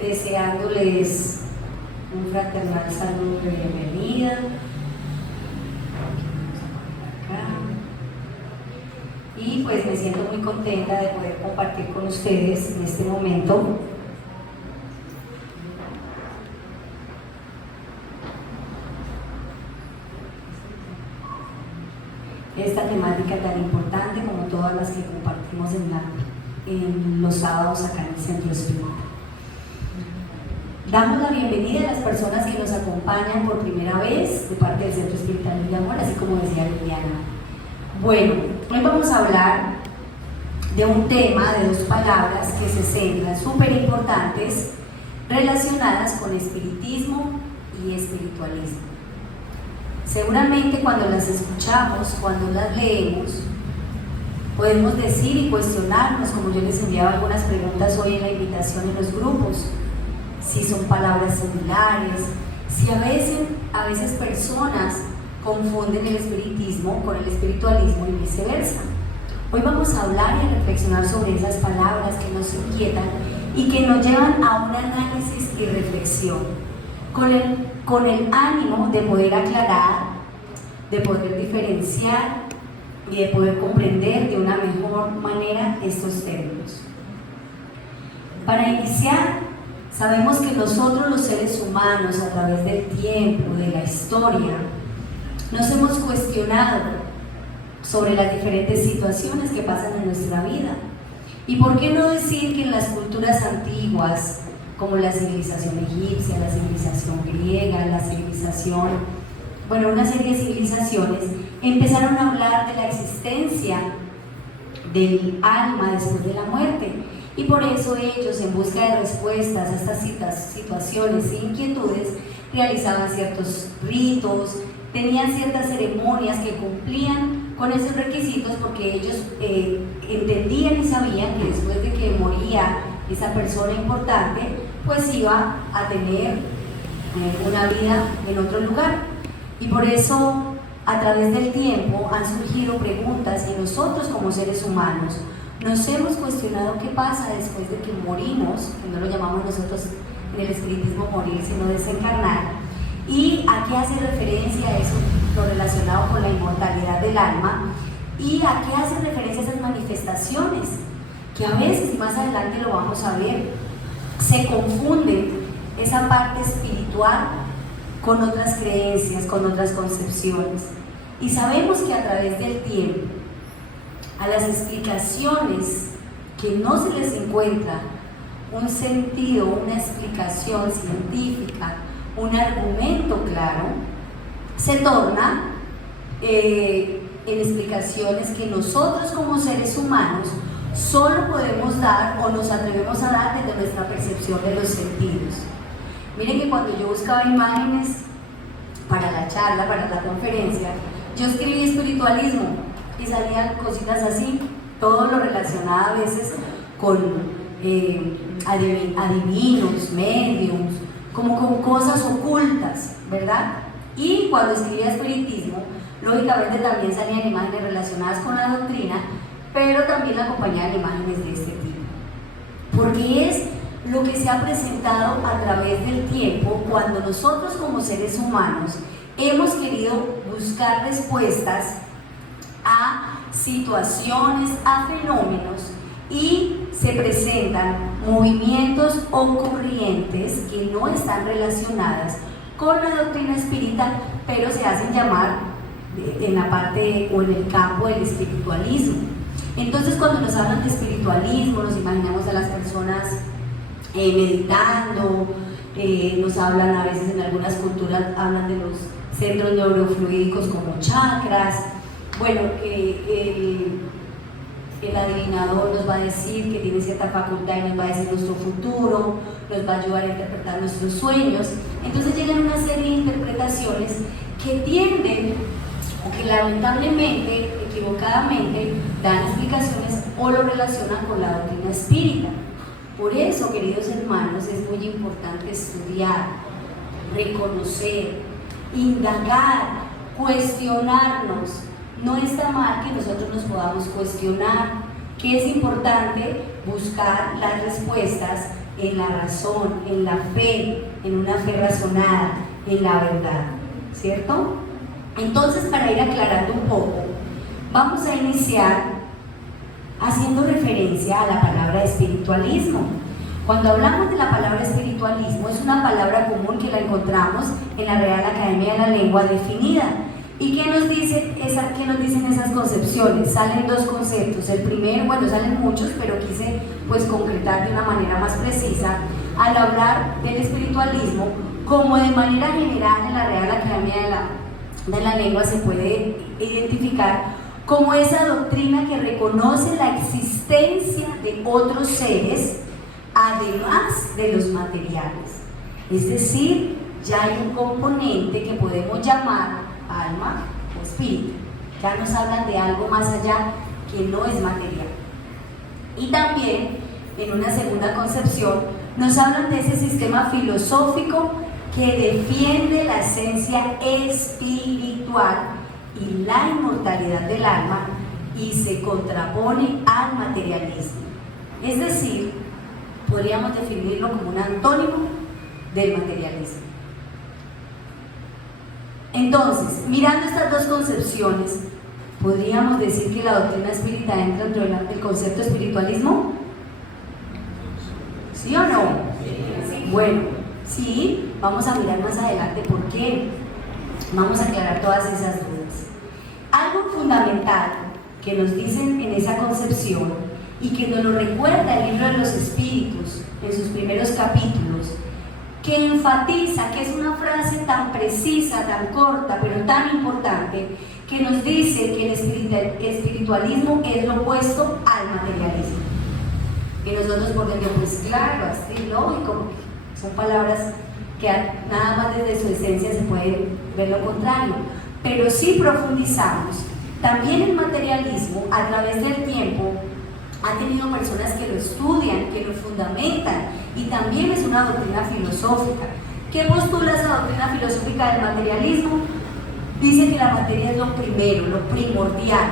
deseándoles un fraternal saludo de bienvenida. Y pues me siento muy contenta de poder compartir con ustedes en este momento esta temática tan importante como todas las que compartimos en los sábados acá en el Centro Espírita. Damos la bienvenida a las personas que nos acompañan por primera vez de parte del Centro Espírita Luz y Amor, así como decía Liliana. Bueno, hoy vamos a hablar de un tema, de dos palabras que se centran súper importantes relacionadas con espiritismo y espiritualismo. Seguramente cuando las escuchamos, cuando las leemos, podemos decir y cuestionarnos, como yo les enviaba algunas preguntas hoy en la invitación en los grupos, si son palabras similares, si a veces personas confunden el espiritismo con el espiritualismo y viceversa. Hoy vamos a hablar y a reflexionar sobre esas palabras que nos inquietan y que nos llevan a un análisis y reflexión, con el ánimo de poder aclarar, de poder diferenciar y de poder comprender de una mejor manera estos términos. Para iniciar, sabemos que nosotros los seres humanos, a través del tiempo, de la historia, nos hemos cuestionado sobre las diferentes situaciones que pasan en nuestra vida. ¿Y por qué no decir que en las culturas antiguas, como la civilización egipcia, la civilización griega, la civilización, una serie de civilizaciones, empezaron a hablar de la existencia del alma después de la muerte? Y por eso ellos, en busca de respuestas a estas situaciones e inquietudes, realizaban ciertos ritos, tenían ciertas ceremonias que cumplían con esos requisitos, porque ellos entendían y sabían que después de que moría esa persona importante, pues iba a tener una vida en otro lugar. Y por eso, a través del tiempo, han surgido preguntas y nosotros como seres humanos nos hemos cuestionado qué pasa después de que morimos, que no lo llamamos nosotros en el espiritismo morir, sino desencarnar. ¿Y a qué hace referencia eso, lo relacionado con la inmortalidad del alma? ¿Y a qué hace referencia esas manifestaciones? Que a veces, y más adelante lo vamos a ver, se confunden esa parte espiritual con otras creencias, con otras concepciones. Y sabemos que a través del tiempo, a las explicaciones que no se les encuentra un sentido, una explicación científica, un argumento claro, se torna en explicaciones que nosotros como seres humanos solo podemos dar o nos atrevemos a dar desde nuestra percepción de los sentidos. Miren que cuando yo buscaba imágenes para la charla, para la conferencia, yo escribí espiritualismo y salían cositas así, todo lo relacionado a veces con adivinos, mediums, como con cosas ocultas, ¿verdad? Y cuando escribía espiritismo, lógicamente también salían imágenes relacionadas con la doctrina, pero también acompañaban imágenes de este tipo, porque es lo que se ha presentado a través del tiempo cuando nosotros como seres humanos hemos querido buscar respuestas a situaciones, a fenómenos, y se presentan movimientos o corrientes que no están relacionadas con la doctrina espírita, pero se hacen llamar en la parte o en el campo del espiritualismo. Entonces, cuando nos hablan de espiritualismo, nos imaginamos a las personas meditando, nos hablan a veces, en algunas culturas hablan de los centros neurofluídicos como chakras. El adivinador nos va a decir que tiene cierta facultad y nos va a decir nuestro futuro, nos va a ayudar a interpretar nuestros sueños. Entonces llegan una serie de interpretaciones que tienden, o que lamentablemente, equivocadamente, dan explicaciones o lo relacionan con la doctrina espírita. Por eso, queridos hermanos, es muy importante estudiar, reconocer, indagar, cuestionarnos. No está mal que nosotros nos podamos cuestionar, que es importante buscar las respuestas en la razón, en la fe, en una fe razonada, en la verdad, ¿cierto? Entonces, para ir aclarando un poco, vamos a iniciar haciendo referencia a la palabra espiritualismo. Cuando hablamos de la palabra espiritualismo, es una palabra común que la encontramos en la Real Academia de la Lengua definida. ¿Y qué nos dicen esas concepciones? Salen dos conceptos. El primero, bueno, salen muchos, pero quise pues concretar de una manera más precisa al hablar del espiritualismo, como de manera general en la Real Academia de la Lengua se puede identificar como esa doctrina que reconoce la existencia de otros seres además de los materiales. Es decir, ya hay un componente que podemos llamar alma o espíritu. Ya nos hablan de algo más allá que no es material. Y también, en una segunda concepción, nos hablan de ese sistema filosófico que defiende la esencia espiritual y la inmortalidad del alma y se contrapone al materialismo. Es decir, podríamos definirlo como un antónimo del materialismo. Entonces, mirando estas dos concepciones, ¿podríamos decir que la doctrina espírita entra dentro del concepto espiritualismo? ¿Sí o no? Sí. Bueno, sí, vamos a mirar más adelante por qué. Vamos a aclarar todas esas dudas. Algo fundamental que nos dicen en esa concepción y que nos lo recuerda el libro de los espíritus en sus primeros capítulos, que enfatiza, que es una frase tan precisa, tan corta, pero tan importante, que nos dice que el espiritualismo es lo opuesto al materialismo. Y nosotros por dentro, pues claro, así lógico, son palabras que nada más desde su esencia se puede ver lo contrario, pero si profundizamos, también el materialismo a través del tiempo ha tenido personas que lo estudian, que lo fundamentan, y también es una doctrina filosófica. ¿Qué postula esa doctrina filosófica del materialismo? Dice que la materia es lo primero, lo primordial,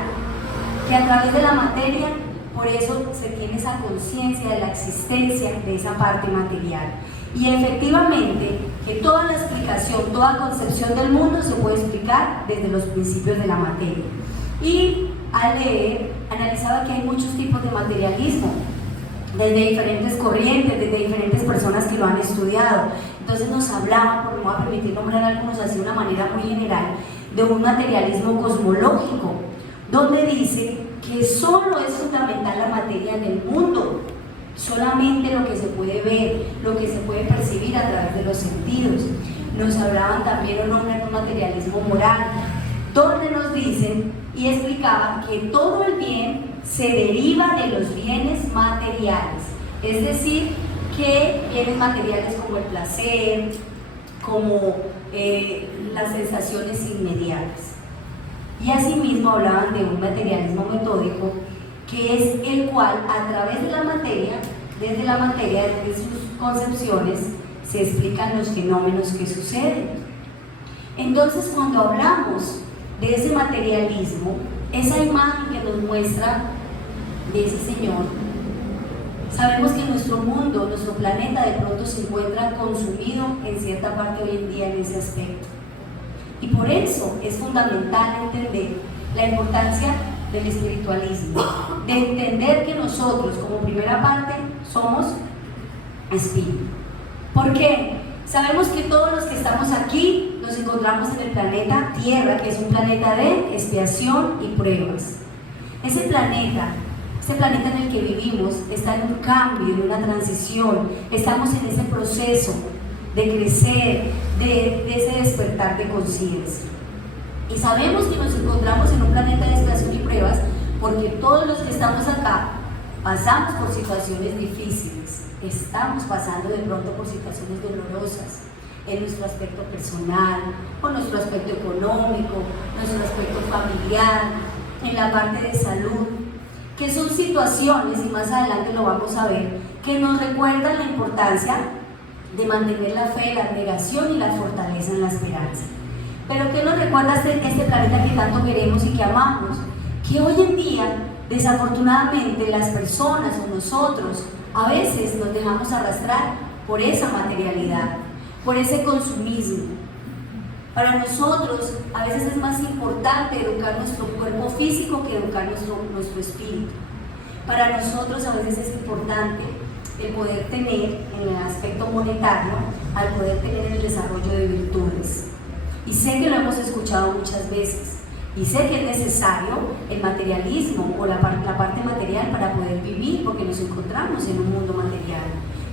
que a través de la materia, por eso se tiene esa conciencia de la existencia de esa parte material. Y efectivamente, que toda la explicación, toda concepción del mundo se puede explicar desde los principios de la materia. Y al leer, analizaba que hay muchos tipos de materialismo, desde diferentes corrientes, desde diferentes personas que lo han estudiado. Entonces nos hablaba, porque me voy a permitir nombrar algunos así de una manera muy general, de un materialismo cosmológico, donde dice que solo es fundamental la materia en el mundo, solamente lo que se puede ver, lo que se puede percibir a través de los sentidos. Nos hablaban también o nombran un materialismo moral, donde nos dicen y explicaban que todo el bien se deriva de los bienes materiales, es decir, que bienes materiales como el placer, como las sensaciones inmediatas. Y asimismo hablaban de un materialismo metódico, que es el cual a través de la materia, desde sus concepciones, se explican los fenómenos que suceden. Entonces, cuando hablamos de ese materialismo, esa imagen que nos muestra de ese Señor, sabemos que nuestro mundo, nuestro planeta de pronto se encuentra consumido en cierta parte hoy en día en ese aspecto. Y por eso es fundamental entender la importancia del espiritualismo, de entender que nosotros como primera parte somos espíritu. ¿Por qué? Sabemos que todos los que estamos aquí nos encontramos en el planeta Tierra, que es un planeta de expiación y pruebas. Ese planeta en el que vivimos está en un cambio, en una transición. Estamos en ese proceso de crecer, de ese despertar de conciencia. Y sabemos que nos encontramos en un planeta de expiación y pruebas porque todos los que estamos acá pasamos por situaciones difíciles. Estamos pasando de pronto por situaciones dolorosas en nuestro aspecto personal, o nuestro aspecto económico, nuestro aspecto familiar, en la parte de salud, que son situaciones, y más adelante lo vamos a ver, que nos recuerdan la importancia de mantener la fe, la abnegación y la fortaleza en la esperanza. Pero ¿qué nos recuerda este planeta que tanto queremos y que amamos? Que hoy en día, desafortunadamente, las personas o nosotros A veces nos dejamos arrastrar por esa materialidad, por ese consumismo. Para nosotros a veces es más importante educar nuestro cuerpo físico que educar nuestro espíritu. Para nosotros a veces es importante el poder tener en el aspecto monetario, al poder tener el desarrollo de virtudes. Y sé que lo hemos escuchado muchas veces, y sé que es necesario el materialismo o la parte material para poder vivir, porque nos encontramos en un mundo material,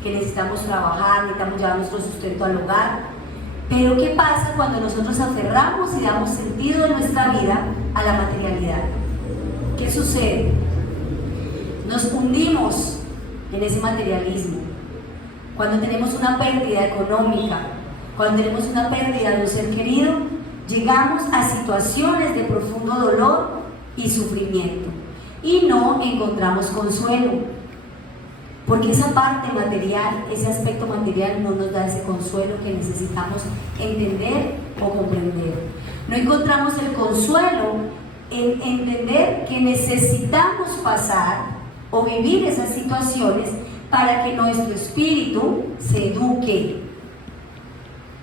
que necesitamos trabajar, necesitamos llevar nuestro sustento al hogar. Pero ¿qué pasa cuando nosotros aferramos y damos sentido de nuestra vida a la materialidad? ¿Qué sucede? Nos hundimos en ese materialismo. Cuando tenemos una pérdida económica, cuando tenemos una pérdida de un ser querido, llegamos a situaciones de profundo dolor y sufrimiento y no encontramos consuelo, porque esa parte material, ese aspecto material no nos da ese consuelo que necesitamos entender o comprender. No encontramos el consuelo en entender que necesitamos pasar o vivir esas situaciones para que nuestro espíritu se eduque.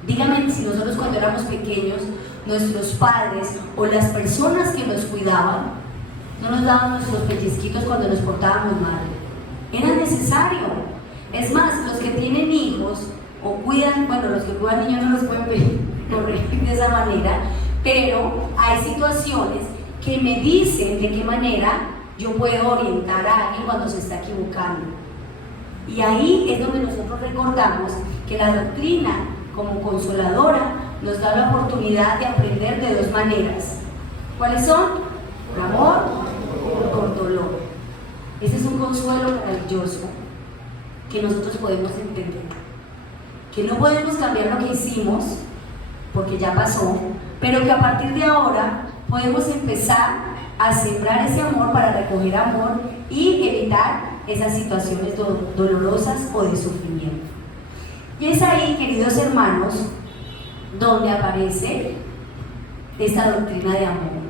Dígame si nosotros cuando éramos pequeños, nuestros padres o las personas que nos cuidaban no nos daban nuestros pellizquitos cuando nos portábamos mal. Era necesario. Es más, los que tienen hijos o cuidan, bueno, los que cuidan niños no los pueden corregir de esa manera, pero hay situaciones que me dicen de qué manera yo puedo orientar a alguien cuando se está equivocando. Y ahí es donde nosotros recordamos que la doctrina, como consoladora, nos da la oportunidad de aprender de dos maneras. ¿Cuáles son? Por amor y por dolor. Ese es un consuelo maravilloso que nosotros podemos entender. Que no podemos cambiar lo que hicimos, porque ya pasó, pero que a partir de ahora podemos empezar a sembrar ese amor para recoger amor y evitar esas situaciones dolorosas o de sufrimiento. Y es ahí, queridos hermanos, donde aparece esta doctrina de amor.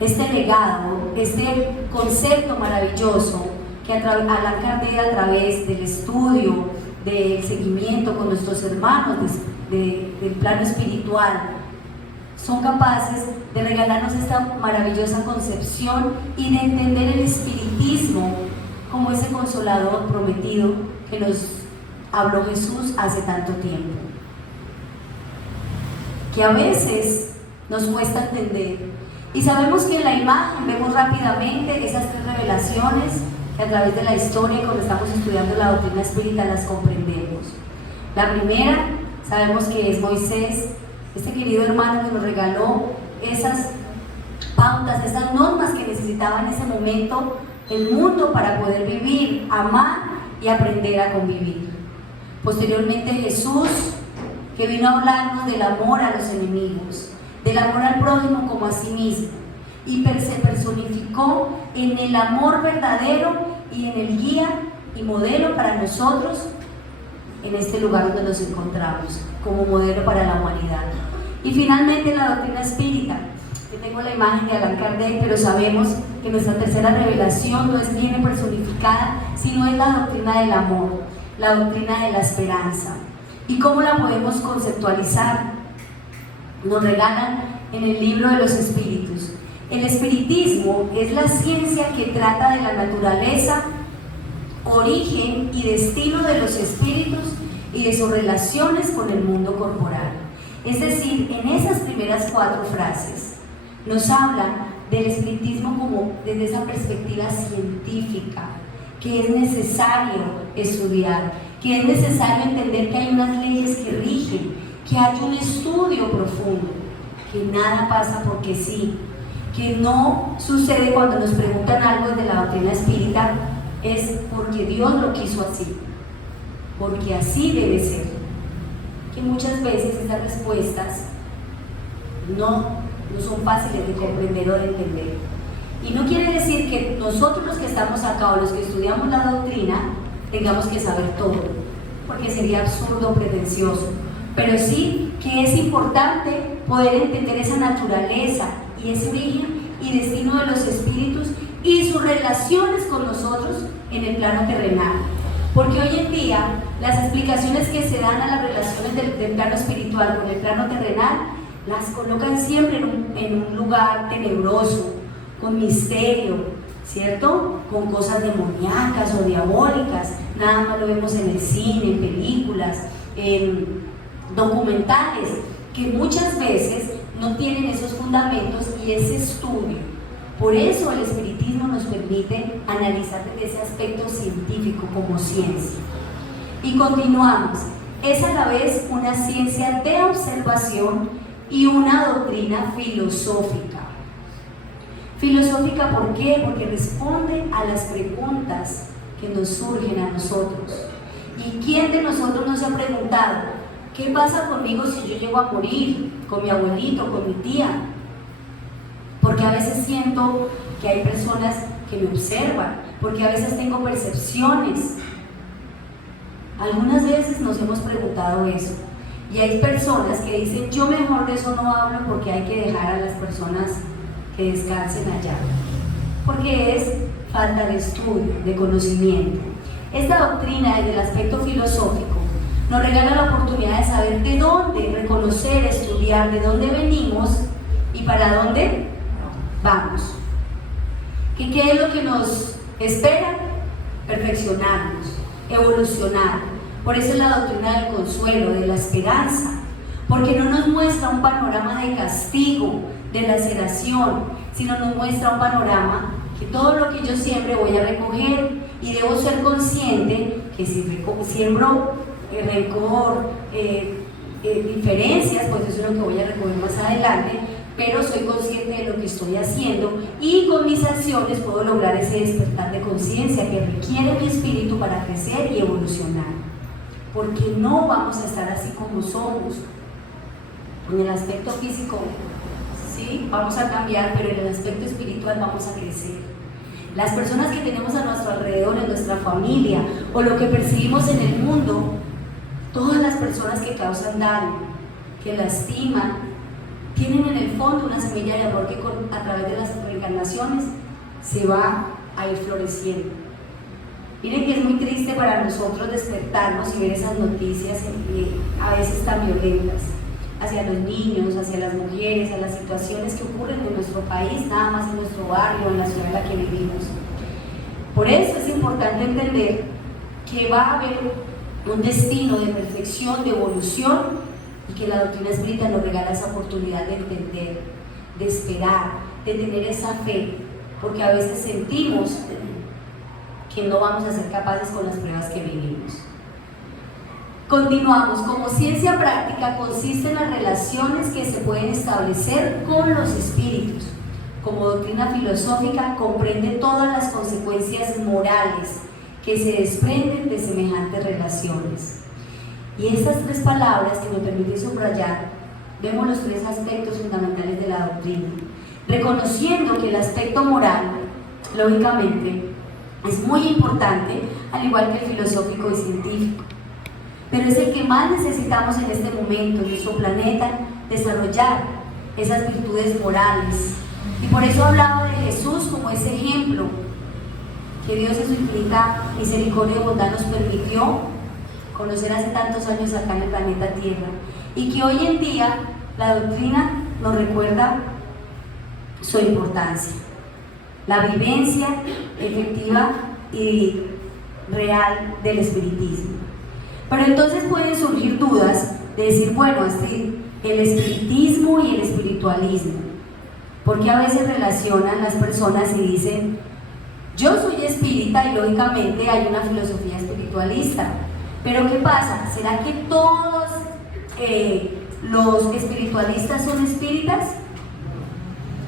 Este legado, este concepto maravilloso que Allan Kardec, a través del estudio, del seguimiento con nuestros hermanos del plano espiritual, son capaces de regalarnos esta maravillosa concepción y de entender el espiritismo como ese consolador prometido que nos habló Jesús hace tanto tiempo. Que a veces nos cuesta entender. Y sabemos que en la imagen vemos rápidamente esas tres revelaciones que a través de la historia, cuando estamos estudiando la doctrina espírita, las comprendemos. La primera, sabemos que es Moisés, este querido hermano que nos regaló esas pautas, esas normas que necesitaba en ese momento el mundo para poder vivir, amar y aprender a convivir. Posteriormente Jesús, que vino a hablarnos del amor a los enemigos, del amor al prójimo como a sí mismo, y se personificó en el amor verdadero y en el guía y modelo para nosotros en este lugar donde nos encontramos, como modelo para la humanidad. Y finalmente la doctrina espírita. Yo tengo la imagen de Allan Kardec, pero sabemos que nuestra tercera revelación no viene personificada, sino es la doctrina del amor, la doctrina de la esperanza. ¿Y cómo la podemos conceptualizar? Nos regalan en el libro de los espíritus. El espiritismo es la ciencia que trata de la naturaleza, origen y destino de los espíritus y de sus relaciones con el mundo corporal. Es decir, en esas primeras 4 frases nos hablan del espiritismo como desde esa perspectiva científica, que es necesario estudiar, que es necesario entender que hay unas leyes que rigen, que hay un estudio profundo, que nada pasa porque sí, que no sucede cuando nos preguntan algo de la doctrina espírita, es porque Dios lo quiso así, porque así debe ser. Que muchas veces estas respuestas no son fáciles de comprender o de entender. Y no quiere decir que nosotros los que estamos acá o los que estudiamos la doctrina tengamos que saber todo, porque sería absurdo o pretencioso. Pero sí que es importante poder entender esa naturaleza y ese origen y destino de los espíritus y sus relaciones con nosotros en el plano terrenal. Porque hoy en día las explicaciones que se dan a las relaciones del plano espiritual con el plano terrenal las colocan siempre en un lugar tenebroso, con misterio, ¿cierto? Con cosas demoníacas o diabólicas. Nada más lo vemos en el cine, en películas, en documentales, que muchas veces no tienen esos fundamentos y ese estudio. Por eso el espiritismo nos permite analizar desde ese aspecto científico como ciencia. Y continuamos. Es a la vez una ciencia de observación y una doctrina filosófica. Filosófica, ¿por qué? Porque responde a las preguntas que nos surgen a nosotros. ¿Y quién de nosotros nos ha preguntado, qué pasa conmigo si yo llego a morir? Con mi abuelito, con mi tía. Porque a veces siento que hay personas que me observan, porque a veces tengo percepciones. Algunas veces nos hemos preguntado eso. Y hay personas que dicen, yo mejor de eso no hablo porque hay que dejar a las personas que descansen allá. Porque es falta de estudio, de conocimiento. Esta doctrina, desde el aspecto filosófico, nos regala la oportunidad de saber de dónde, reconocer, estudiar de dónde venimos y para dónde vamos. ¿Qué es lo que nos espera? Perfeccionarnos, evolucionar. Por eso es la doctrina del consuelo, de la esperanza, porque no nos muestra un panorama de castigo, de laceración, sino nos muestra un panorama que todo lo que yo siembre voy a recoger, y debo ser consciente que si siembro rencor, diferencias, pues eso es lo que voy a recoger más adelante, pero soy consciente de lo que estoy haciendo y con mis acciones puedo lograr ese despertar de conciencia que requiere mi espíritu para crecer y evolucionar. Porque no vamos a estar así como somos. En el aspecto físico, sí, vamos a cambiar, pero en el aspecto espiritual vamos a crecer. Las personas que tenemos a nuestro alrededor, en nuestra familia, o lo que percibimos en el mundo, todas las personas que causan daño, que lastiman, tienen en el fondo una semilla de amor que a través de las reencarnaciones se va a ir floreciendo. Miren que es muy triste para nosotros despertarnos y ver esas noticias a veces tan violentas hacia los niños, hacia las mujeres, a las situaciones que ocurren en nuestro país, nada más en nuestro barrio, en la ciudad en la que vivimos. Por eso es importante entender que va a haber un destino de perfección, de evolución, y que la doctrina espírita nos regala esa oportunidad de entender, de esperar, de tener esa fe, porque a veces sentimos que no vamos a ser capaces con las pruebas que vivimos. Continuamos. Como ciencia práctica consiste en las relaciones que se pueden establecer con los espíritus. Como doctrina filosófica comprende todas las consecuencias morales que se desprenden de semejantes relaciones. Y estas tres palabras que me permiten subrayar, vemos los tres aspectos fundamentales de la doctrina, reconociendo que el aspecto moral, lógicamente, es muy importante, al igual que el filosófico y científico, pero es el que más necesitamos en este momento, en nuestro planeta, desarrollar esas virtudes morales. Y por eso hablaba de Jesús como ese ejemplo, que Dios en su infinita misericordia y bondad nos permitió conocer hace tantos años acá en el planeta Tierra, y que hoy en día la doctrina nos recuerda su importancia, la vivencia efectiva y real del espiritismo. Pero entonces pueden surgir dudas de decir, bueno, así, el espiritismo y el espiritualismo, porque a veces relacionan las personas y dicen, yo soy espírita y lógicamente hay una filosofía espiritualista, pero ¿qué pasa? ¿Será que todos los espiritualistas son espíritas?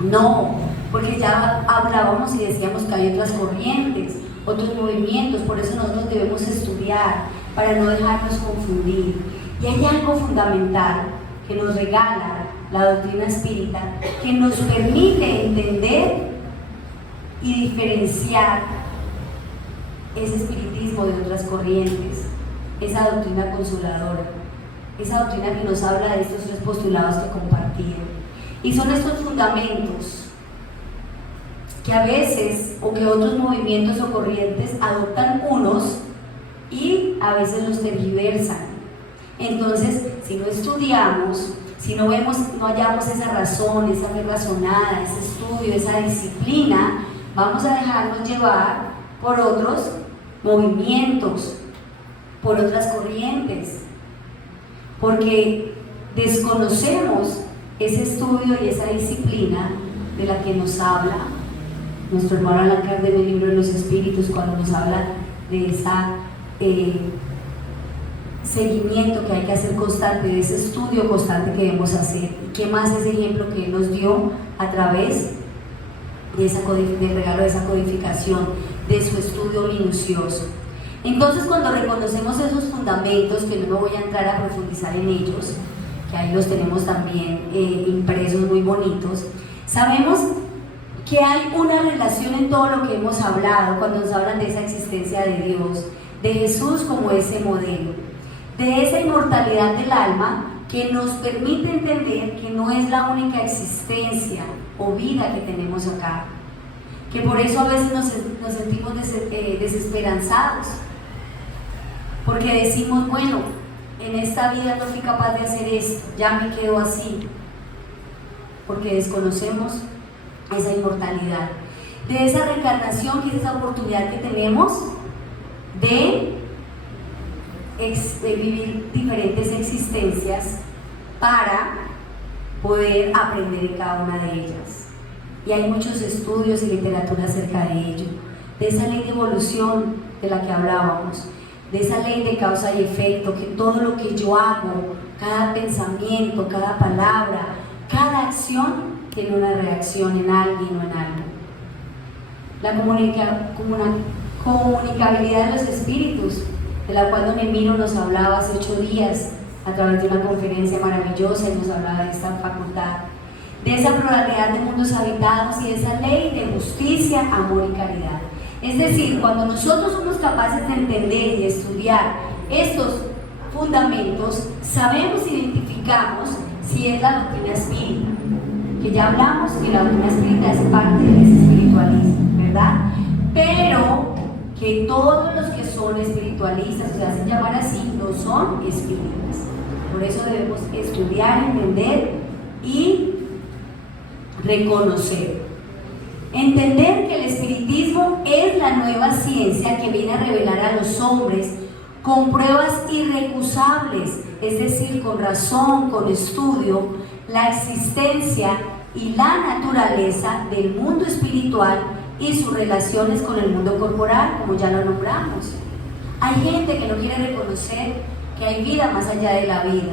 No, porque ya hablábamos y decíamos que hay otras corrientes, otros movimientos, por eso nosotros debemos estudiar para no dejarnos confundir. Y hay algo fundamental que nos regala la doctrina espírita, que nos permite entender y diferenciar ese espiritismo de otras corrientes, esa doctrina consoladora, esa doctrina que nos habla de estos tres postulados que compartían. Y son estos fundamentos que a veces o que otros movimientos o corrientes adoptan unos y a veces los tergiversan. Entonces, si no estudiamos, si no vemos, no hallamos esa razón, esa fe razonada, ese estudio, esa disciplina, vamos a dejarnos llevar por otros movimientos, por otras corrientes, porque desconocemos ese estudio y esa disciplina de la que nos habla nuestro hermano Allan Kardec en el libro de los Espíritus, cuando nos habla de ese seguimiento que hay que hacer constante, de ese estudio constante que debemos hacer. ¿Y qué más ese ejemplo que Él nos dio a través de del regalo de esa codificación, de su estudio minucioso? Entonces, cuando reconocemos esos fundamentos, que no me voy a entrar a profundizar en ellos, que ahí los tenemos también impresos muy bonitos, sabemos que hay una relación en todo lo que hemos hablado cuando nos hablan de esa existencia de Dios, de Jesús como ese modelo, de esa inmortalidad del alma que nos permite entender que no es la única existencia o vida que tenemos acá, que por eso a veces nos sentimos desesperanzados, porque decimos, bueno, en esta vida no fui capaz de hacer esto, ya me quedo así, porque desconocemos esa inmortalidad, de esa reencarnación, que es esa oportunidad que tenemos de vivir diferentes existencias para poder aprender en cada una de ellas. Y hay muchos estudios y literatura acerca de ello, de esa ley de evolución de la que hablábamos, de esa ley de causa y efecto, que todo lo que yo hago, cada pensamiento, cada palabra, cada acción, tiene una reacción en alguien o en algo. La comunicabilidad de los espíritus, de la cual don Emiro nos hablaba hace 8 días a través de una conferencia maravillosa, y nos hablaba de esta facultad, de esa pluralidad de mundos habitados y de esa ley de justicia, amor y caridad. Es decir, cuando nosotros somos capaces de entender y estudiar estos fundamentos, sabemos, identificamos si es la doctrina espírita, que ya hablamos que la doctrina espírita es parte de ese espiritualismo, ¿verdad? Pero que todos los que son espiritualistas, o se hacen llamar así, no son espíritas. Por eso debemos estudiar, entender y reconocer. Entender que el espiritismo es la nueva ciencia que viene a revelar a los hombres con pruebas irrecusables, es decir, con razón, con estudio, la existencia y la naturaleza del mundo espiritual y sus relaciones con el mundo corporal, como ya lo nombramos. Hay gente que no quiere reconocer que hay vida más allá de la vida.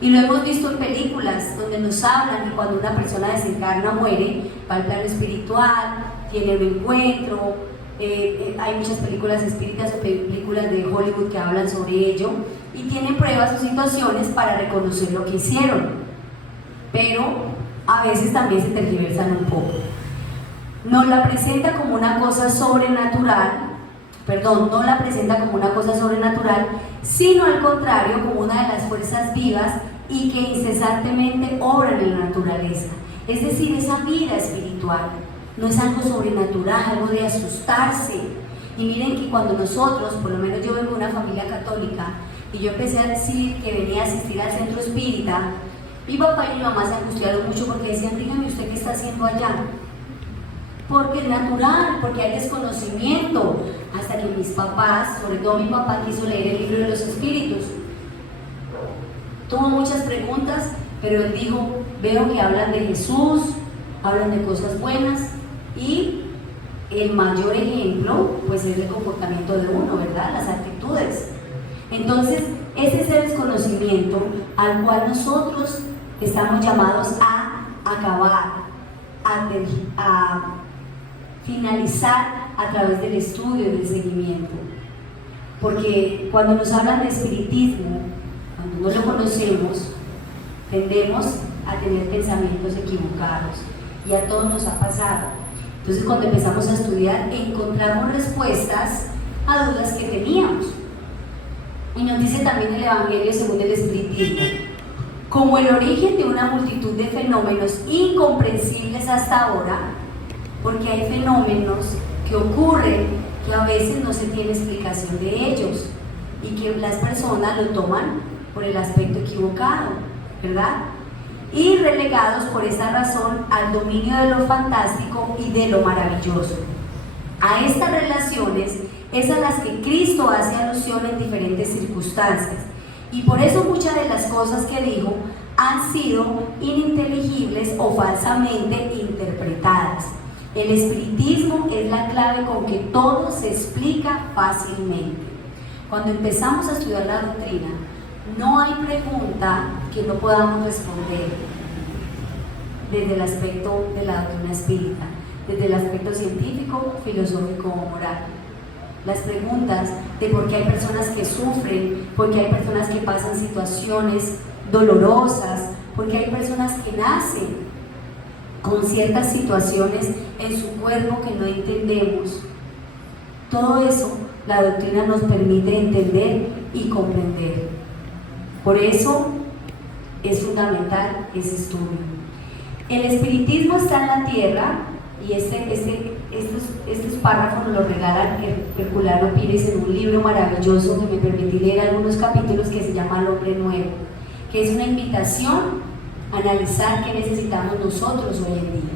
Y lo hemos visto en películas donde nos hablan que cuando una persona desencarna, muere, va al plano espiritual, tiene un encuentro. Hay muchas películas espíritas o películas de Hollywood que hablan sobre ello y tienen pruebas o situaciones para reconocer lo que hicieron, pero a veces también se tergiversan un poco. Nos la presenta como una cosa sobrenatural, no la presenta como una cosa sobrenatural, sino al contrario, como una de las fuerzas vivas y que incesantemente obran en la naturaleza. Es decir, esa vida espiritual no es algo sobrenatural, algo de asustarse. Y miren que cuando nosotros, por lo menos yo vengo de una familia católica, y yo empecé a decir que venía a asistir al centro espírita, mi papá y mi mamá se angustiaron mucho porque decían, dígame usted qué está haciendo allá. Porque es natural, porque hay desconocimiento, hasta que mis papás, sobre todo mi papá, quiso leer el libro de los espíritus. Tuvo muchas preguntas, pero él dijo, veo que hablan de Jesús, hablan de cosas buenas, y el mayor ejemplo pues es el comportamiento de uno, ¿verdad? Las actitudes. Entonces, ese es el desconocimiento al cual nosotros estamos llamados a acabar, a finalizar a través del estudio y del seguimiento. Porque cuando nos hablan de espiritismo, cuando no lo conocemos, tendemos a tener pensamientos equivocados, y a todos nos ha pasado. Entonces, cuando empezamos a estudiar, encontramos respuestas a dudas que teníamos. Y nos dice también el Evangelio según el espiritismo, como el origen de una multitud de fenómenos incomprensibles hasta ahora, porque hay fenómenos que ocurren que a veces no se tiene explicación de ellos y que las personas lo toman por el aspecto equivocado, ¿verdad? Y relegados por esa razón al dominio de lo fantástico y de lo maravilloso. A estas relaciones es a las que Cristo hace alusión en diferentes circunstancias, y por eso muchas de las cosas que dijo han sido ininteligibles o falsamente interpretadas. El espiritismo es la clave con que todo se explica fácilmente. Cuando empezamos a estudiar la doctrina, no hay pregunta que no podamos responder desde el aspecto de la doctrina espírita, desde el aspecto científico, filosófico o moral. Las preguntas de por qué hay personas que sufren, por qué hay personas que pasan situaciones dolorosas, por qué hay personas que nacen con ciertas situaciones en su cuerpo que no entendemos. Todo eso la doctrina nos permite entender y comprender. Por eso es fundamental ese estudio. El espiritismo está en la tierra, y estos párrafos nos los regala Herculano Pires en un libro maravilloso que me permití leer algunos capítulos, que se llama El Hombre Nuevo, que es una invitación a analizar qué necesitamos nosotros hoy en día.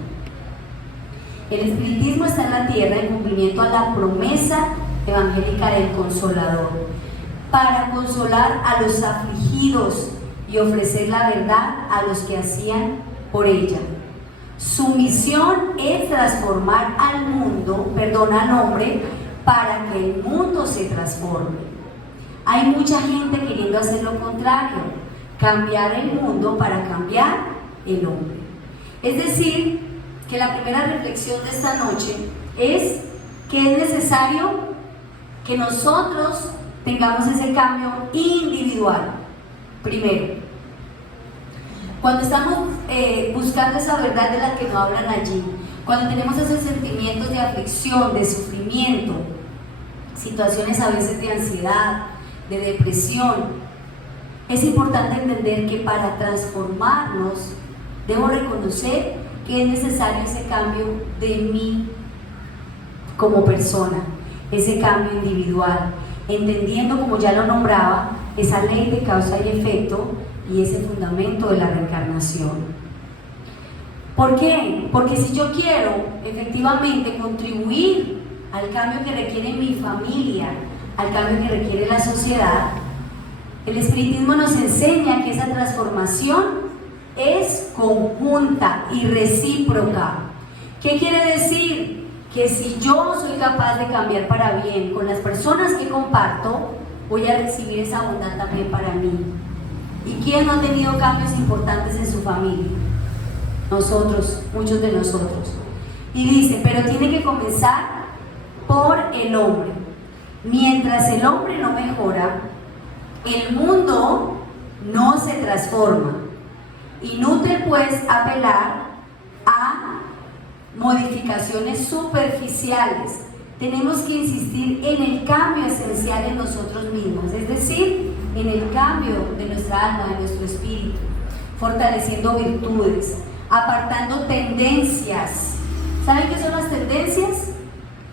El espiritismo está en la tierra en cumplimiento a la promesa evangélica del Consolador, para consolar a los afligidos y ofrecer la verdad a los que hacían por ella. Su misión es transformar al hombre, para que el mundo se transforme. Hay mucha gente queriendo hacer lo contrario, cambiar el mundo para cambiar el hombre. Es decir, que la primera reflexión de esta noche es que es necesario que nosotros tengamos ese cambio individual. Primero, cuando estamos buscando esa verdad de la que nos hablan allí, cuando tenemos esos sentimientos de aflicción, de sufrimiento, situaciones a veces de ansiedad, de depresión, es importante entender que para transformarnos debo reconocer que es necesario ese cambio de mí como persona, ese cambio individual, entendiendo, como ya lo nombraba, esa ley de causa y efecto y ese fundamento de la reencarnación. ¿Por qué? Porque si yo quiero efectivamente contribuir al cambio que requiere mi familia, al cambio que requiere la sociedad, el espiritismo nos enseña que esa transformación es conjunta y recíproca. ¿Qué quiere decir? Que si yo soy capaz de cambiar para bien con las personas que comparto, voy a recibir esa bondad también para mí. ¿Y quién no ha tenido cambios importantes en su familia? Nosotros, muchos de nosotros. Y dice, pero tiene que comenzar por el hombre. Mientras el hombre no mejora, el mundo no se transforma. Inútil pues apelar a modificaciones superficiales. Tenemos que insistir en el cambio esencial en nosotros mismos, es decir, en el cambio de nuestra alma, de nuestro espíritu, fortaleciendo virtudes, apartando tendencias. ¿Saben qué son las tendencias?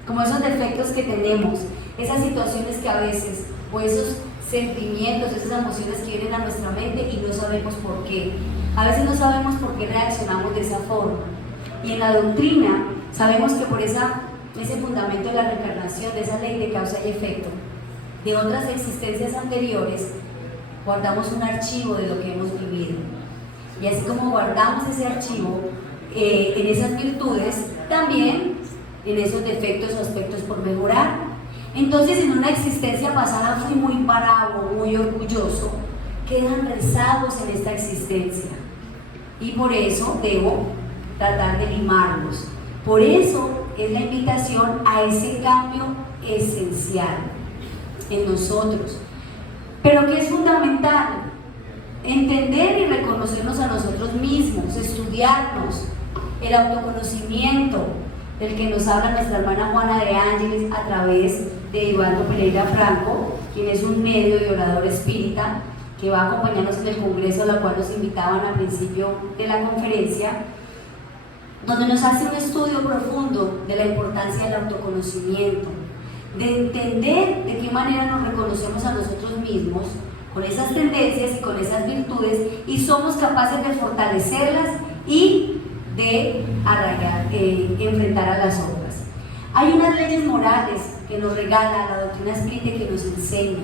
Como esos defectos que tenemos, esas situaciones que a veces, o esos sentimientos, esas emociones que vienen a nuestra mente y no sabemos por qué. A veces no sabemos por qué reaccionamos de esa forma. Y en la doctrina sabemos que por ese fundamento de la reencarnación, de esa ley de causa y efecto, de otras existencias anteriores, guardamos un archivo de lo que hemos vivido. Y así como guardamos ese archivo en esas virtudes, también en esos defectos o aspectos por mejorar. Entonces, en una existencia pasada fui muy bravo, muy orgulloso, quedan rezados en esta existencia. Y por eso debo tratar de limarlos. Por eso es la invitación a ese cambio esencial en nosotros. Pero que es fundamental entender y reconocernos a nosotros mismos, estudiarnos, el autoconocimiento del que nos habla nuestra hermana Juana de Ángeles a través de Eduardo Pereira Franco, quien es un medio y orador espírita que va a acompañarnos en el congreso, a la cual nos invitaban al principio de la conferencia. donde nos hace un estudio profundo de la importancia del autoconocimiento, de entender de qué manera nos reconocemos a nosotros mismos, con esas tendencias y con esas virtudes, y somos capaces de fortalecerlas y de enfrentar a las otras. Hay unas leyes morales que nos regala la doctrina espírita y que nos enseña.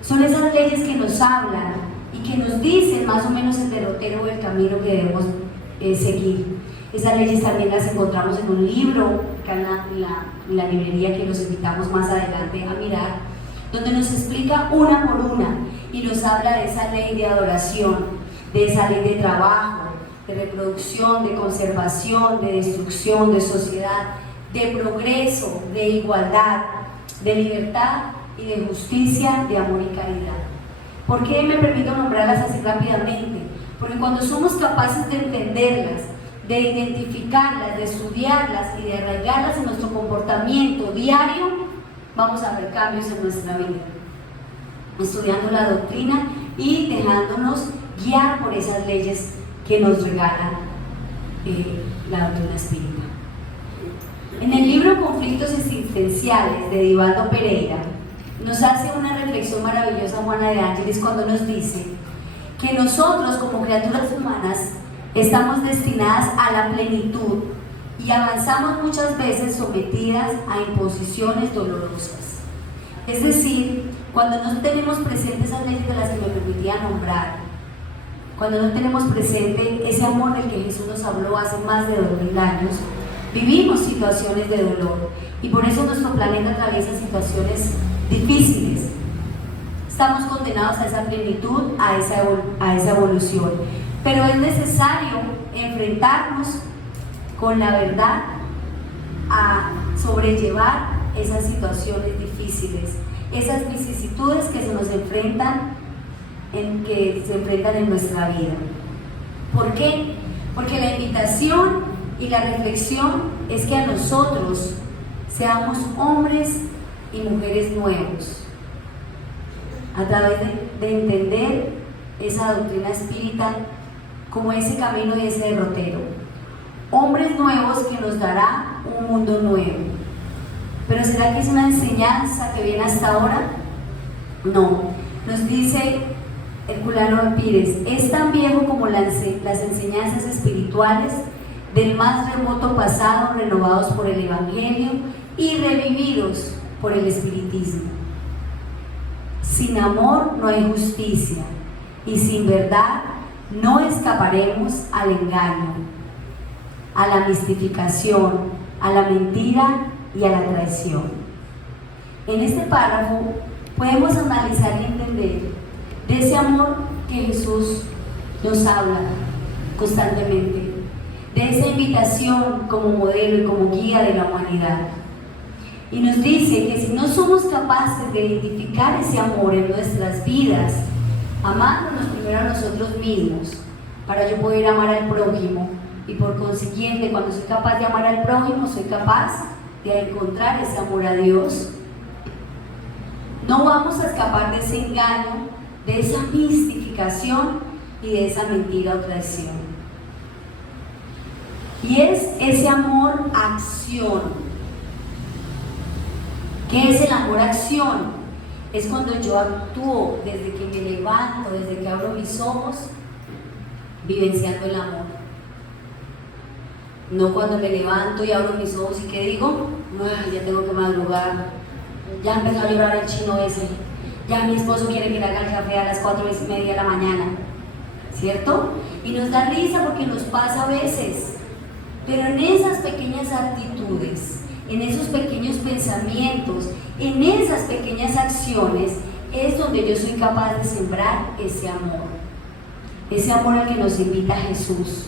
Son esas leyes que nos hablan y que nos dicen más o menos el derrotero o el camino que debemos seguir. Esas leyes también las encontramos en un libro acá en la librería, que los invitamos más adelante a mirar, donde nos explica una por una y nos habla de esa ley de adoración, de esa ley de trabajo, de reproducción, de conservación, de destrucción, de sociedad, de progreso, de igualdad, de libertad y de justicia, de amor y caridad. ¿Por qué me permito nombrarlas así rápidamente? Porque cuando somos capaces de entenderlas, de identificarlas, de estudiarlas y de arraigarlas en nuestro comportamiento diario, vamos a ver cambios en nuestra vida, estudiando la doctrina y dejándonos guiar por esas leyes que nos regala la doctrina espírita. En el libro Conflictos Existenciales de Divaldo Pereira nos hace una reflexión maravillosa Juana de Ángeles cuando nos dice que nosotros como criaturas humanas estamos destinadas a la plenitud y avanzamos muchas veces sometidas a imposiciones dolorosas. Es decir, cuando no tenemos presentes esas leyes de las que me permitía nombrar, cuando no tenemos presente ese amor del que Jesús nos habló hace más de 2000 años, vivimos situaciones de dolor y por eso nuestro planeta atraviesa situaciones difíciles. Estamos condenados a esa plenitud, a esa evolución, pero es necesario enfrentarnos con la verdad a sobrellevar esas situaciones difíciles, esas vicisitudes que se enfrentan en nuestra vida. ¿Por qué? Porque la invitación y la reflexión es que a nosotros seamos hombres y mujeres nuevos, a través de entender esa doctrina espírita como ese camino y ese derrotero. Hombres nuevos que nos dará un mundo nuevo. ¿Pero será que es una enseñanza que viene hasta ahora? No. Nos dice Herculano Pires, es tan viejo como las enseñanzas espirituales del más remoto pasado, renovados por el Evangelio y revividos por el Espiritismo. Sin amor no hay justicia, y sin verdad no escaparemos al engaño, a la mistificación, a la mentira y a la traición. En este párrafo podemos analizar y entender de ese amor que Jesús nos habla constantemente, de esa invitación como modelo y como guía de la humanidad. Y nos dice que si no somos capaces de identificar ese amor en nuestras vidas, amándonos primero a nosotros mismos, para yo poder amar al prójimo, y por consiguiente, cuando soy capaz de amar al prójimo, soy capaz de encontrar ese amor a Dios, no vamos a escapar de ese engaño, de esa mistificación y de esa mentira o traición. Y es ese amor-acción. ¿Qué es el amor-acción? Es cuando yo actúo desde que me levanto, desde que abro mis ojos, vivenciando el amor. No cuando me levanto y abro mis ojos y que digo, ya tengo que madrugar, ya empezó a llorar el chino ese, ya mi esposo quiere que le haga el café a las 4:30 de la mañana, ¿cierto? Y nos da risa porque nos pasa a veces, pero en esas pequeñas actitudes, en esos pequeños pensamientos, en esas pequeñas acciones, es donde yo soy capaz de sembrar ese amor al que nos invita Jesús.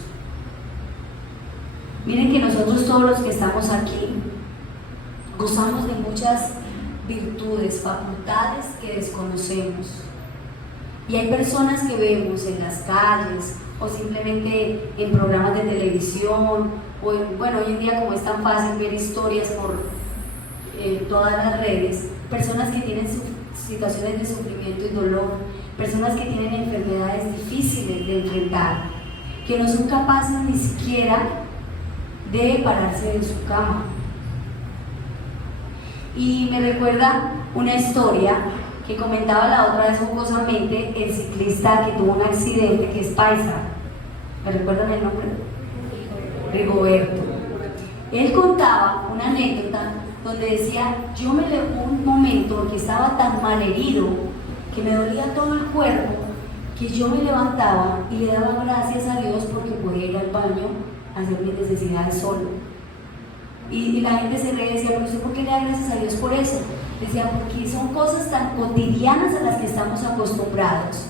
Miren que nosotros todos los que estamos aquí gozamos de muchas virtudes, facultades que desconocemos. Y hay personas que vemos en las calles o simplemente en programas de televisión o hoy en día como es tan fácil ver historias por todas las redes, personas que tienen situaciones de sufrimiento y dolor, personas que tienen enfermedades difíciles de enfrentar, que no son capaces ni siquiera debe pararse de su cama. Y me recuerda una historia que comentaba la otra vez jocosamente el ciclista que tuvo un accidente, que es paisa. ¿Me recuerdan el nombre? Rigoberto. Él contaba una anécdota donde decía: yo me levantó un momento en que estaba tan mal herido que me dolía todo el cuerpo, que yo me levantaba y le daba gracias a Dios porque podía ir al baño a hacer mis necesidades solo. Y la gente se reía y decía: pero ¿por qué le da gracias a Dios por eso? Decía: porque son cosas tan cotidianas a las que estamos acostumbrados,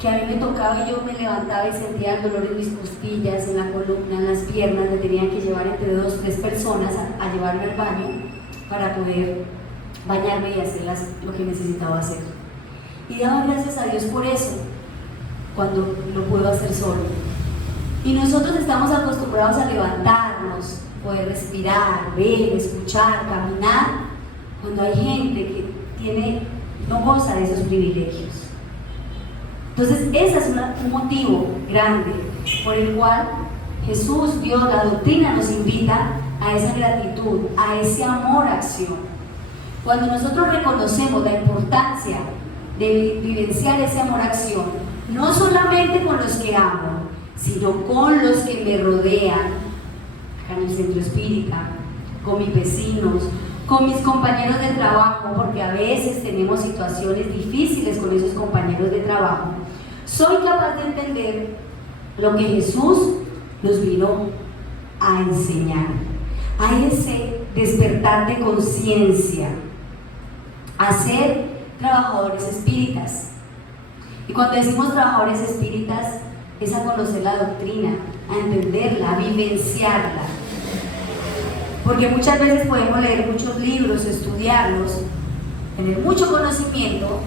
que a mí me tocaba y yo me levantaba y sentía el dolor en mis costillas, en la columna, en las piernas. Me tenían que llevar entre 2 o 3 personas a llevarme al baño para poder bañarme y hacer lo que necesitaba hacer. Y daba gracias a Dios por eso, cuando lo puedo hacer solo. Y nosotros estamos acostumbrados a levantarnos, poder respirar, ver, escuchar, caminar, cuando hay gente que no goza de esos privilegios. Entonces, ese es un motivo grande por el cual Jesús, Dios, la doctrina nos invita a esa gratitud, a ese amor-acción. Cuando nosotros reconocemos la importancia de vivenciar ese amor-acción, no solamente con los que amo, sino con los que me rodean, acá en el Centro Espírita, con mis vecinos, con mis compañeros de trabajo, porque a veces tenemos situaciones difíciles con esos compañeros de trabajo, soy capaz de entender lo que Jesús nos vino a enseñar, a ese despertar de conciencia, a ser trabajadores espíritas. Y cuando decimos trabajadores espíritas, es a conocer la doctrina, a entenderla, a vivenciarla. Porque muchas veces podemos leer muchos libros, estudiarlos, tener mucho conocimiento,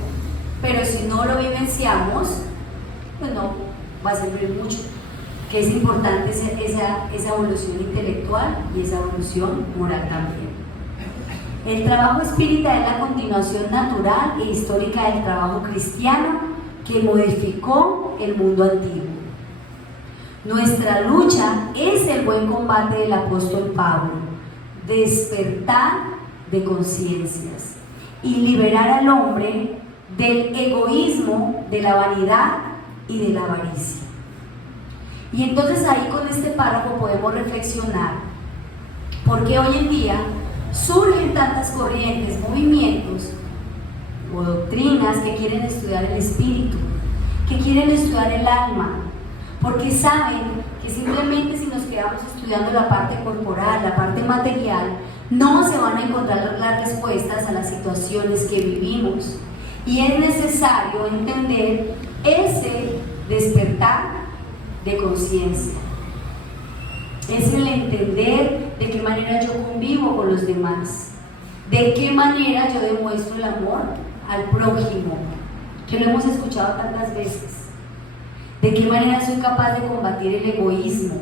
pero si no lo vivenciamos, pues no va a servir mucho. Que es importante esa evolución intelectual y esa evolución moral también. El trabajo espírita es la continuación natural e histórica del trabajo cristiano que modificó el mundo antiguo. Nuestra lucha es el buen combate del apóstol Pablo: despertar de conciencias y liberar al hombre del egoísmo, de la vanidad y de la avaricia. Y entonces ahí con este párrafo podemos reflexionar, porque hoy en día surgen tantas corrientes, movimientos o doctrinas que quieren estudiar el espíritu, que quieren estudiar el alma, porque saben que simplemente si nos quedamos estudiando la parte corporal, la parte material, no se van a encontrar las respuestas a las situaciones que vivimos. Y es necesario entender ese despertar de conciencia. Es el entender de qué manera yo convivo con los demás, de qué manera yo demuestro el amor al prójimo, que lo hemos escuchado tantas veces. De qué manera soy capaz de combatir el egoísmo,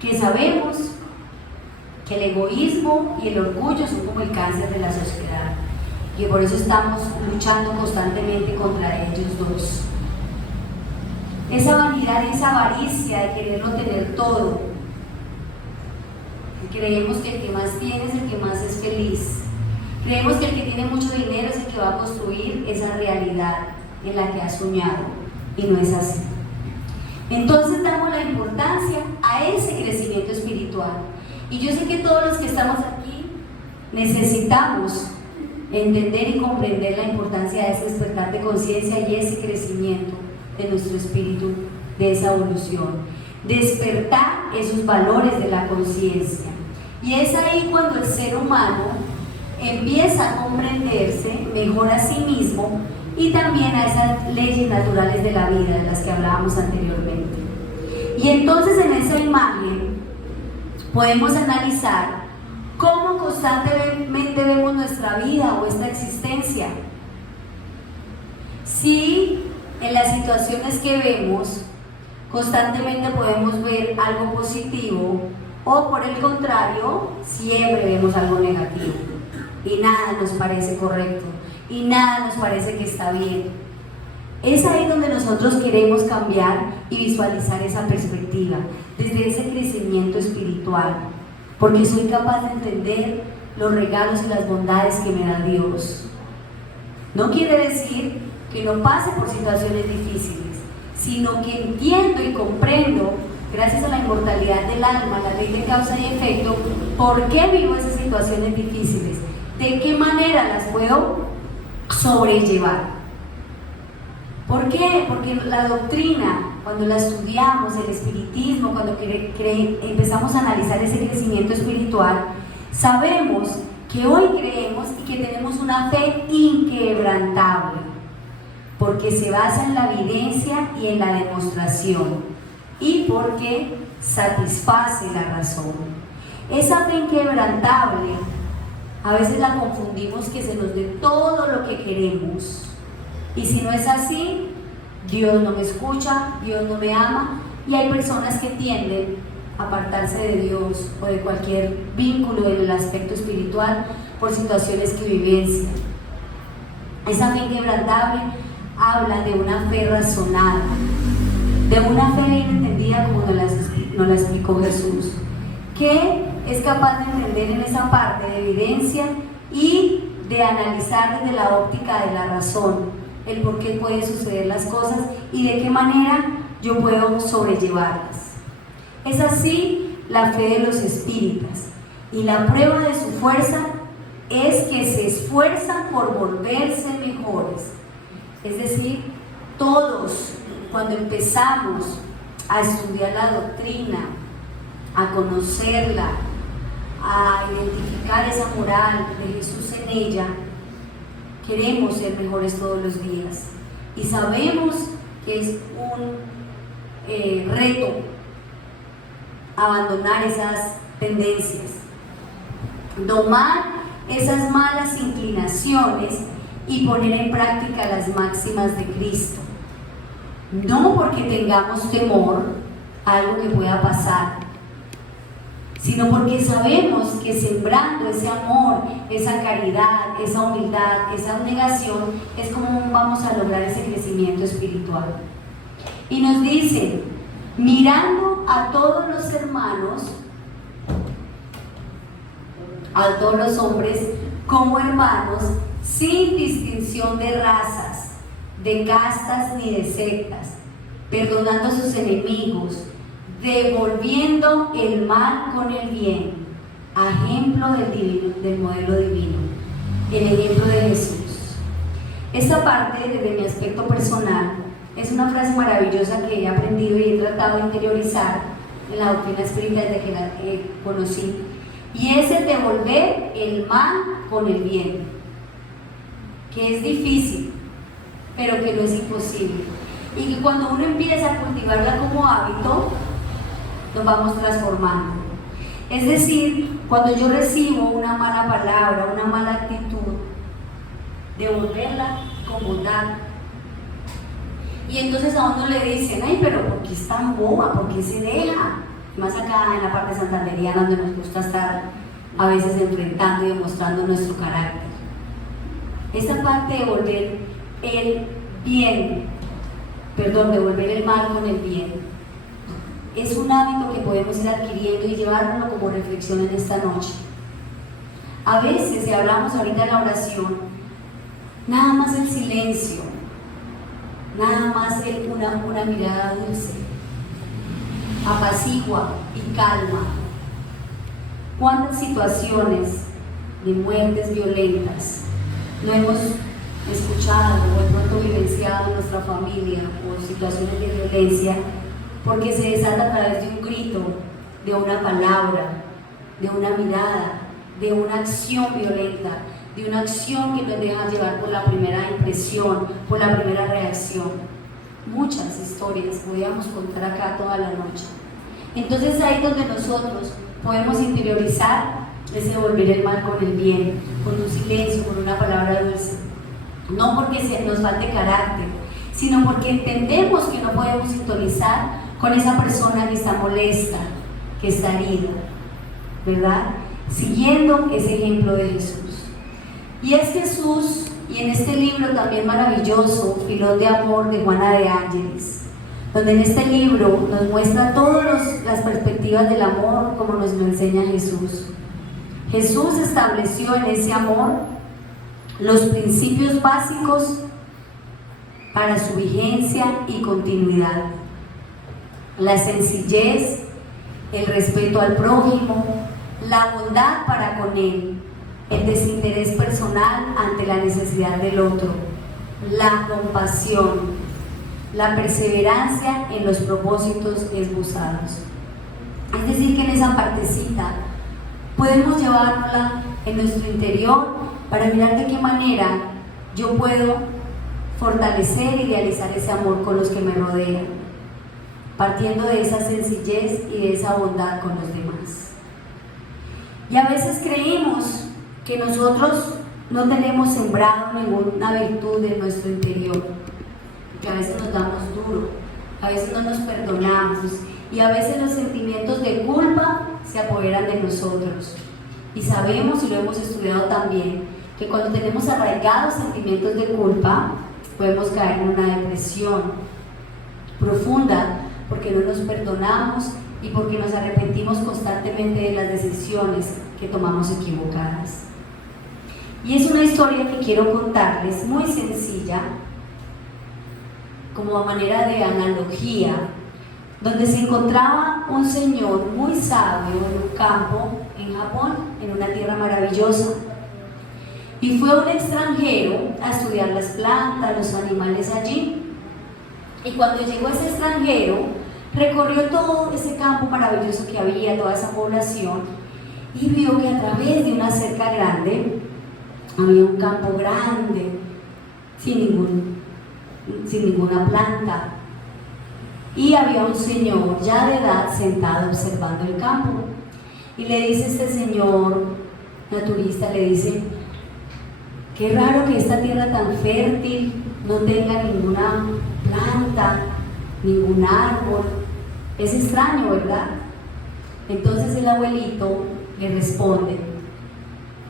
que sabemos que el egoísmo y el orgullo son como el cáncer de la sociedad, y por eso estamos luchando constantemente contra ellos dos. Esa vanidad, esa avaricia de quererlo tener todo. Creemos que el que más tiene es el que más es feliz. Creemos que el que tiene mucho dinero es el que va a construir esa realidad en la que ha soñado, y no es así. Entonces damos la importancia a ese crecimiento espiritual. Y yo sé que todos los que estamos aquí necesitamos entender y comprender la importancia de ese despertar de conciencia y ese crecimiento de nuestro espíritu, de esa evolución. Despertar esos valores de la conciencia. Y es ahí cuando el ser humano empieza a comprenderse mejor a sí mismo y también a esas leyes naturales de la vida de las que hablábamos anteriormente. Y entonces en esa imagen podemos analizar cómo constantemente vemos nuestra vida o esta existencia. Si en las situaciones que vemos constantemente podemos ver algo positivo, o por el contrario, siempre vemos algo negativo y nada nos parece correcto y nada nos parece que está bien. Es ahí donde nosotros queremos cambiar y visualizar esa perspectiva, desde ese crecimiento espiritual, porque soy capaz de entender los regalos y las bondades que me da Dios. No quiere decir que no pase por situaciones difíciles, sino que entiendo y comprendo, gracias a la inmortalidad del alma, la ley de causa y efecto, por qué vivo esas situaciones difíciles, de qué manera las puedo sobrellevar. ¿Por qué? Porque la doctrina, cuando la estudiamos, el espiritismo, cuando empezamos a analizar ese crecimiento espiritual, sabemos que hoy creemos y que tenemos una fe inquebrantable, porque se basa en la evidencia y en la demostración, y porque satisface la razón. Esa fe inquebrantable, a veces la confundimos que se nos dé todo lo que queremos. Y si no es así, Dios no me escucha, Dios no me ama, y hay personas que tienden a apartarse de Dios o de cualquier vínculo en el aspecto espiritual por situaciones que vivencian. Esa fe inquebrantable habla de una fe razonada, de una fe bien entendida como nos la explicó Jesús, que es capaz de entender en esa parte de evidencia y de analizar desde la óptica de la razón el por qué pueden suceder las cosas y de qué manera yo puedo sobrellevarlas. Es así la fe de los espíritas, y la prueba de su fuerza es que se esfuerzan por volverse mejores. Es decir, todos, cuando empezamos a estudiar la doctrina, a conocerla, a identificar esa moral de Jesús en ella, queremos ser mejores todos los días, y sabemos que es un reto abandonar esas tendencias, domar esas malas inclinaciones y poner en práctica las máximas de Cristo. No porque tengamos temor a algo que pueda pasar, sino porque sabemos que sembrando ese amor, esa caridad, esa humildad, esa abnegación, es como vamos a lograr ese crecimiento espiritual. Y nos dice, mirando a todos los hermanos, a todos los hombres como hermanos, sin distinción de razas, de castas ni de sectas, perdonando a sus enemigos, devolviendo el mal con el bien, a ejemplo del modelo divino, el ejemplo de Jesús. Esta parte, desde mi aspecto personal, es una frase maravillosa que he aprendido y he tratado de interiorizar en la doctrina espírita desde que la conocí, y es el devolver el mal con el bien, que es difícil, pero que no es imposible, y que cuando uno empieza a cultivarla como hábito, nos vamos transformando. Es decir, cuando yo recibo una mala palabra, una mala actitud, devolverla con bondad. Y entonces a uno le dicen, ay, pero ¿por qué es tan boba? ¿Por qué se deja? Más acá en la parte santanderiana, donde nos gusta estar a veces enfrentando y demostrando nuestro carácter. Esta parte de devolver devolver el mal con el bien, es un hábito que podemos ir adquiriendo y llevárnoslo como reflexión en esta noche. A veces, si hablamos ahorita en la oración, nada más el silencio, nada más una mirada dulce, apacigua y calma. ¿Cuántas situaciones de muertes violentas no hemos escuchado o de pronto vivenciado en nuestra familia, o situaciones de violencia, porque se desata a través de un grito, de una palabra, de una mirada, de una acción violenta, de una acción que nos deja llevar por la primera impresión, por la primera reacción? Muchas historias podríamos contar acá toda la noche. Entonces ahí es donde nosotros podemos interiorizar ese devolver el mal con el bien, con un silencio, con una palabra dulce. No porque nos falte carácter, sino porque entendemos que no podemos sintonizar con esa persona que está molesta, que está herida, ¿verdad? Siguiendo ese ejemplo de Jesús. Y es Jesús y en este libro también maravilloso, Filón de Amor, de Juana de Ángeles, donde en este libro nos muestra todas las perspectivas del amor como nos lo enseña Jesús. Jesús estableció en ese amor los principios básicos para su vigencia y continuidad: la sencillez, el respeto al prójimo, la bondad para con él, el desinterés personal ante la necesidad del otro, la compasión, la perseverancia en los propósitos esbozados. Es decir, que en esa partecita podemos llevarla en nuestro interior para mirar de qué manera yo puedo fortalecer y idealizar ese amor con los que me rodean, partiendo de esa sencillez y de esa bondad con los demás. Y a veces creemos que nosotros no tenemos sembrado ninguna virtud en nuestro interior, que a veces nos damos duro, a veces no nos perdonamos y a veces los sentimientos de culpa se apoderan de nosotros. Y sabemos, y lo hemos estudiado también, que cuando tenemos arraigados sentimientos de culpa podemos caer en una depresión profunda porque no nos perdonamos y porque nos arrepentimos constantemente de las decisiones que tomamos equivocadas. Y es una historia que quiero contarles muy sencilla, como a manera de analogía, donde se encontraba un señor muy sabio en un campo en Japón, en una tierra maravillosa, y fue un extranjero a estudiar las plantas, los animales allí. Y cuando llegó ese extranjero, recorrió todo ese campo maravilloso que había, toda esa población, y vio que a través de una cerca grande había un campo grande, sin ninguna planta, y había un señor ya de edad sentado observando el campo. Y le dice este señor naturista, le dice: qué raro que esta tierra tan fértil no tenga ninguna planta, ningún árbol. Es extraño, ¿verdad? Entonces el abuelito le responde: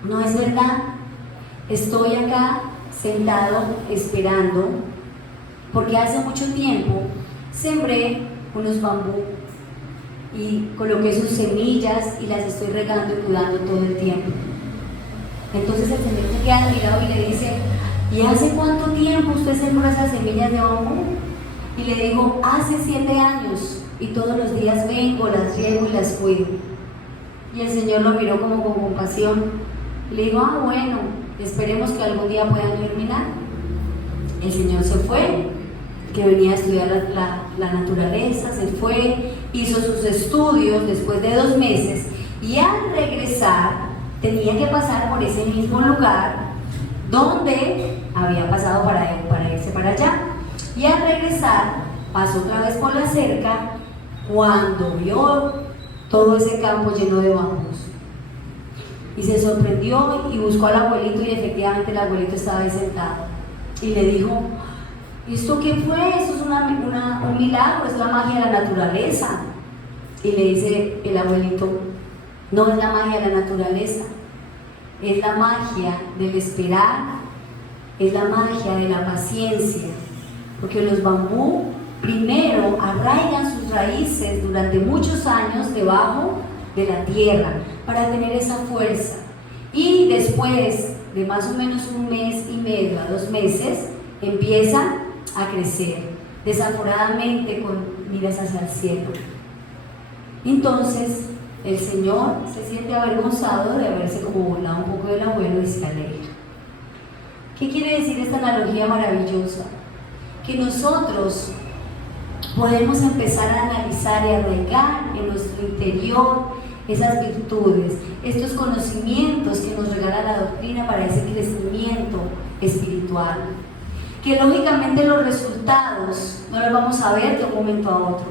no es verdad, estoy acá sentado esperando porque hace mucho tiempo sembré unos bambú y coloqué sus semillas y las estoy regando y cuidando todo el tiempo. Entonces el señor se queda admirado y le dice: ¿y hace cuánto tiempo usted sembró esas semillas de bambú? Y le digo: hace 7 años, y todos los días vengo, las riego y las cuido. Y el señor lo miró como con compasión. Le digo: ah, bueno, esperemos que algún día puedan germinar. El señor se fue, que venía a estudiar la naturaleza, se fue, hizo sus estudios después de 2 meses, y al regresar tenía que pasar por ese mismo lugar donde había pasado para irse para allá. Y al regresar pasó otra vez por la cerca cuando vio todo ese campo lleno de bambús. Y se sorprendió y buscó al abuelito, y efectivamente el abuelito estaba ahí sentado. Y le dijo: ¿esto qué fue? Esto es un milagro, es la magia de la naturaleza. Y le dice el abuelito: no es la magia de la naturaleza, es la magia del esperar, es la magia de la paciencia, porque los bambú primero arraigan sus raíces durante muchos años debajo de la tierra para tener esa fuerza, y después de más o menos 1 mes y medio a 2 meses empiezan a crecer desaforadamente con miras hacia el cielo. Entonces el señor se siente avergonzado de haberse como burlado un poco del abuelo y se alegra. ¿Qué quiere decir esta analogía maravillosa? Que nosotros podemos empezar a analizar y arraigar en nuestro interior esas virtudes, estos conocimientos que nos regala la doctrina para ese crecimiento espiritual. Que lógicamente los resultados no los vamos a ver de un momento a otro,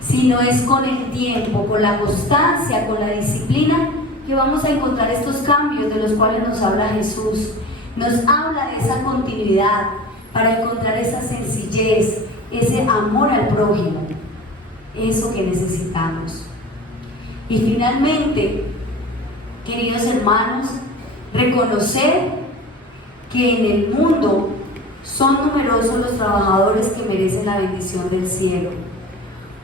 sino es con el tiempo, con la constancia, con la disciplina, que vamos a encontrar estos cambios de los cuales nos habla Jesús. Nos habla de esa continuidad para encontrar esa sencillez, ese amor al prójimo, eso que necesitamos. Y finalmente, queridos hermanos, reconocer que en el mundo son numerosos los trabajadores que merecen la bendición del cielo,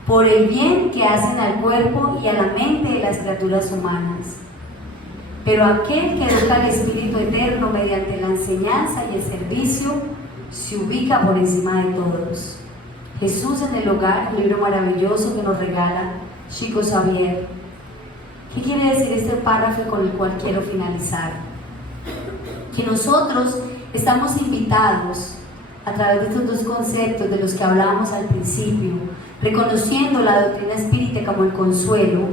por el bien que hacen al cuerpo y a la mente de las criaturas humanas. Pero aquel que educa al Espíritu Eterno mediante la enseñanza y el servicio se ubica por encima de todos. Jesús en el hogar, un libro maravilloso que nos regala Chico Xavier. ¿Qué quiere decir este párrafo con el cual quiero finalizar? Que nosotros estamos invitados a través de estos dos conceptos de los que hablábamos al principio, reconociendo la doctrina espírita como el consuelo,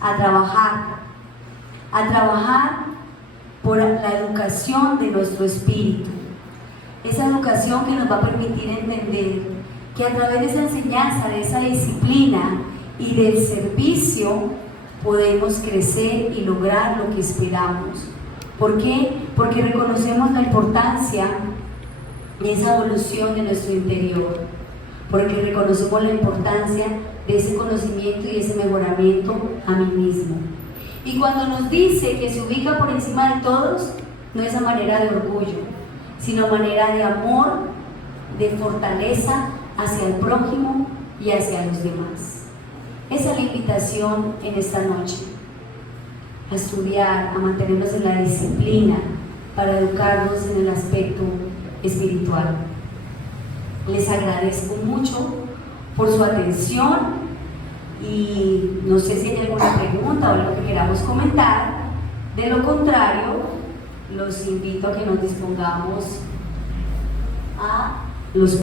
a trabajar por la educación de nuestro espíritu. Esa educación que nos va a permitir entender que a través de esa enseñanza, de esa disciplina y del servicio podemos crecer y lograr lo que esperamos. ¿Por qué? Porque reconocemos la importancia de esa evolución de nuestro interior, porque reconocemos la importancia de ese conocimiento y ese mejoramiento a mí mismo. Y cuando nos dice que se ubica por encima de todos, no es a manera de orgullo, sino a manera de amor, de fortaleza hacia el prójimo y hacia los demás. Esa es la invitación en esta noche, a estudiar, a mantenernos en la disciplina para educarnos en el aspecto espiritual. Les agradezco mucho por su atención y no sé si hay alguna pregunta o algo que queramos comentar. De lo contrario, los invito a que nos dispongamos a los